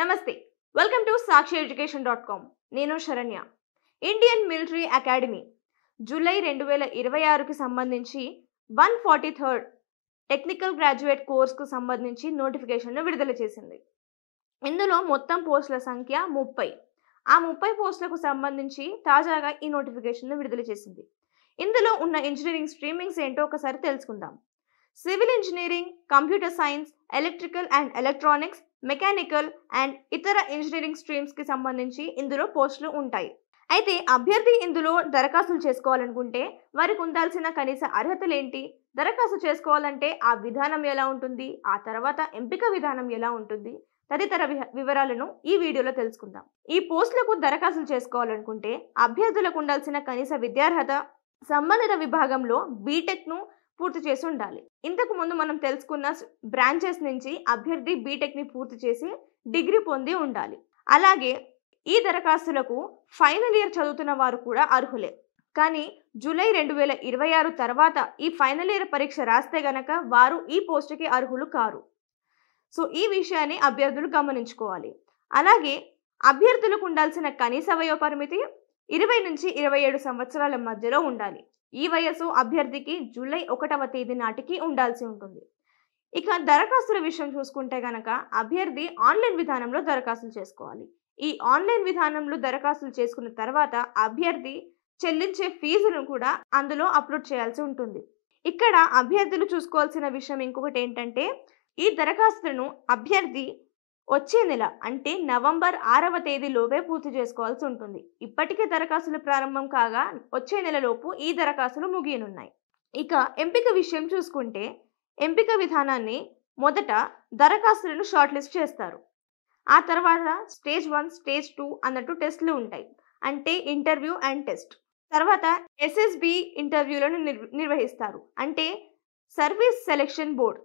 నమస్తే, welcome to sakshiyeducation.com. నేను Saranya. Indian military academy July 2026కి సంబంధించి 143rd టెక్నికల్ గ్రాడ్యుయేట్ కోర్సుకు సంబంధించి నోటిఫికేషన్ను విడుదల చేసింది. ఇందులో మొత్తం పోస్టుల సంఖ్య 30. ఆ 30 పోస్టులకు సంబంధించి తాజాగా ఈ నోటిఫికేషన్ను విడుదల చేసింది. ఇందులో ఉన్న ఇంజనీరింగ్ స్ట్రీమింగ్స్ ఏంటో ఒకసారి తెలుసుకుందాం. Civil engineering, computer science, electrical and electronics, mechanical and ఇతర ఇంజనీరింగ్ స్ట్రీమ్స్ కి సంబంధించి ఇందులో పోస్టులు ఉంటాయి. అయితే అభ్యర్థి ఇందులో దరఖాస్తులు చేసుకోవాలనుకుంటే వారికి ఉండాల్సిన కనీస అర్హతలు ఏంటి, దరఖాస్తు చేసుకోవాలంటే ఆ విధానం ఎలా ఉంటుంది, ఆ తర్వాత ఎంపిక విధానం ఎలా ఉంటుంది తదితర వివరాలను ఈ వీడియోలో తెలుసుకుందాం. ఈ పోస్టులకు దరఖాస్తులు చేసుకోవాలనుకుంటే అభ్యర్థులకు ఉండాల్సిన కనీస విద్యార్హత సంబంధిత విభాగంలో బీటెక్ను పూర్తి చేసి ఉండాలి. ఇంతకు ముందు మనం తెలుసుకున్న బ్రాంచెస్ నుంచి అభ్యర్థి బీటెక్ని పూర్తి చేసి డిగ్రీ పొంది ఉండాలి. అలాగే ఈ దరఖాస్తులకు ఫైనల్ ఇయర్ చదువుతున్న వారు కూడా అర్హులే. కానీ జూలై 2026 తర్వాత ఈ ఫైనల్ ఇయర్ పరీక్ష రాస్తే గనక వారు ఈ పోస్టుకి అర్హులు కారు. సో ఈ విషయాన్ని అభ్యర్థులు గమనించుకోవాలి. అలాగే అభ్యర్థులకు ఉండాల్సిన కనీస వయో పరిమితి 20 నుంచి 27 సంవత్సరాల మధ్యలో ఉండాలి. ఈ వయసు అభ్యర్థికి జూలై 1వ తేదీ నాటికి ఉండాల్సి ఉంటుంది. ఇక దరఖాస్తుల విషయం చూసుకుంటే గనక అభ్యర్థి ఆన్లైన్ విధానంలో దరఖాస్తులు చేసుకోవాలి. ఈ ఆన్లైన్ విధానంలో దరఖాస్తులు చేసుకున్న తర్వాత అభ్యర్థి చెల్లించే ఫీజును కూడా అందులో అప్లోడ్ చేయాల్సి ఉంటుంది. ఇక్కడ అభ్యర్థులు చూసుకోవాల్సిన విషయం ఇంకొకటి ఏంటంటే, ఈ దరఖాస్తులను అభ్యర్థి వచ్చే నెల అంటే నవంబర్ 6వ తేదీలోపే పూర్తి చేసుకోవాల్సి ఉంటుంది. ఇప్పటికే దరఖాస్తులు ప్రారంభం కాగా వచ్చే నెలలోపు ఈ దరఖాస్తులు ముగియనున్నాయి. ఇక ఎంపిక విషయం చూసుకుంటే ఎంపిక విధానాన్ని మొదట దరఖాస్తులను షార్ట్ లిస్ట్ చేస్తారు. ఆ తర్వాత స్టేజ్ 1, స్టేజ్ 2 అన్నట్టు టెస్టులు ఉంటాయి. అంటే ఇంటర్వ్యూ అండ్ టెస్ట్. తర్వాత SSB ఇంటర్వ్యూలను నిర్వహిస్తారు. అంటే సర్వీస్ సెలెక్షన్ బోర్డ్.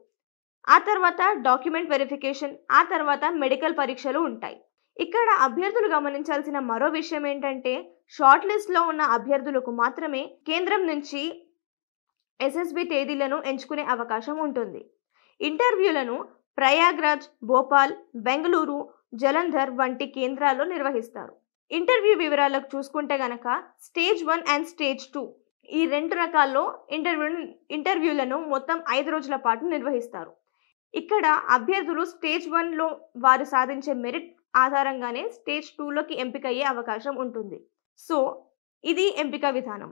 ఆ తర్వాత డాక్యుమెంట్ వెరిఫికేషన్, ఆ తర్వాత మెడికల్ పరీక్షలు ఉంటాయి. ఇక్కడ అభ్యర్థులు గమనించాల్సిన మరో విషయం ఏంటంటే, షార్ట్ లిస్ట్లో ఉన్న అభ్యర్థులకు మాత్రమే కేంద్రం నుంచి SSB తేదీలను ఎంచుకునే అవకాశం ఉంటుంది. ఇంటర్వ్యూలను ప్రయాగ్రాజ్, భోపాల్, బెంగళూరు, జలంధర్ వంటి కేంద్రాల్లో నిర్వహిస్తారు. ఇంటర్వ్యూ వివరాలకు చూసుకుంటే గనక స్టేజ్ 1 అండ్ స్టేజ్ 2 ఈ 2 రకాల్లో ఇంటర్వ్యూలను మొత్తం 5 రోజుల పాటు నిర్వహిస్తారు. ఇక్కడ అభ్యర్థులు స్టేజ్ 1లో వారు సాధించే మెరిట్ ఆధారంగానే స్టేజ్ 2లోకి ఎంపిక అయ్యే అవకాశం ఉంటుంది. సో ఇది ఎంపిక విధానం.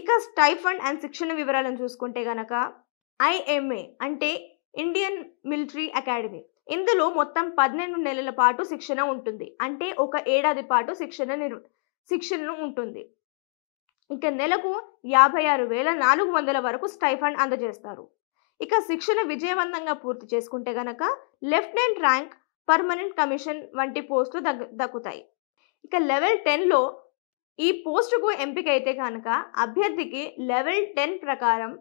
ఇక స్టైఫండ్ అండ్ శిక్షణ వివరాలను చూసుకుంటే గనక IMA అంటే ఇండియన్ మిలిటరీ అకాడమీ. ఇందులో మొత్తం 12 నెలల పాటు శిక్షణ ఉంటుంది. అంటే ఒక ఏడాది పాటు శిక్షణ ఉంటుంది. ఇక నెలకు 56,400 వరకు స్టైఫండ్ అందజేస్తారు. ఇక శిక్షణ విజయవంతంగా పూర్తి చేసుకుంటే గనక లెఫ్టినెంట్ ర్యాంక్, పర్మనెంట్ కమిషన్ వంటి పోస్టులు దక్కుతాయి. ఇక లెవెల్ 10లో ఈ పోస్టుకు ఎంపిక అయితే కనుక అభ్యర్థికి లెవెల్ 10 ప్రకారం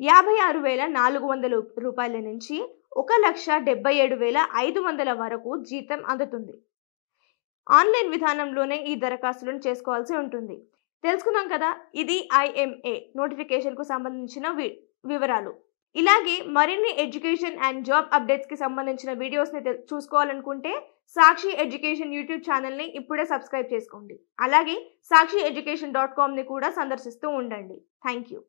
56,400 రూపాయల నుంచి 1,77,500 వరకు జీతం అందుతుంది. ఆన్లైన్ విధానంలోనే ఈ దరఖాస్తులను చేసుకోవాల్సి ఉంటుంది. తెలుసుకున్నాం కదా, ఇది IMA నోటిఫికేషన్కు సంబంధించిన వివరాలు. ఇలాగే మరిన్ని ఎడ్యుకేషన్ అండ్ జాబ్ అప్డేట్స్కి సంబంధించిన వీడియోస్ని చూసుకోవాలనుకుంటే సాక్షి ఎడ్యుకేషన్ యూట్యూబ్ ఛానల్ని ఇప్పుడే సబ్స్క్రైబ్ చేసుకోండి. అలాగే sakshiyeducation.comని కూడా సందర్శిస్తూ ఉండండి. Thank you.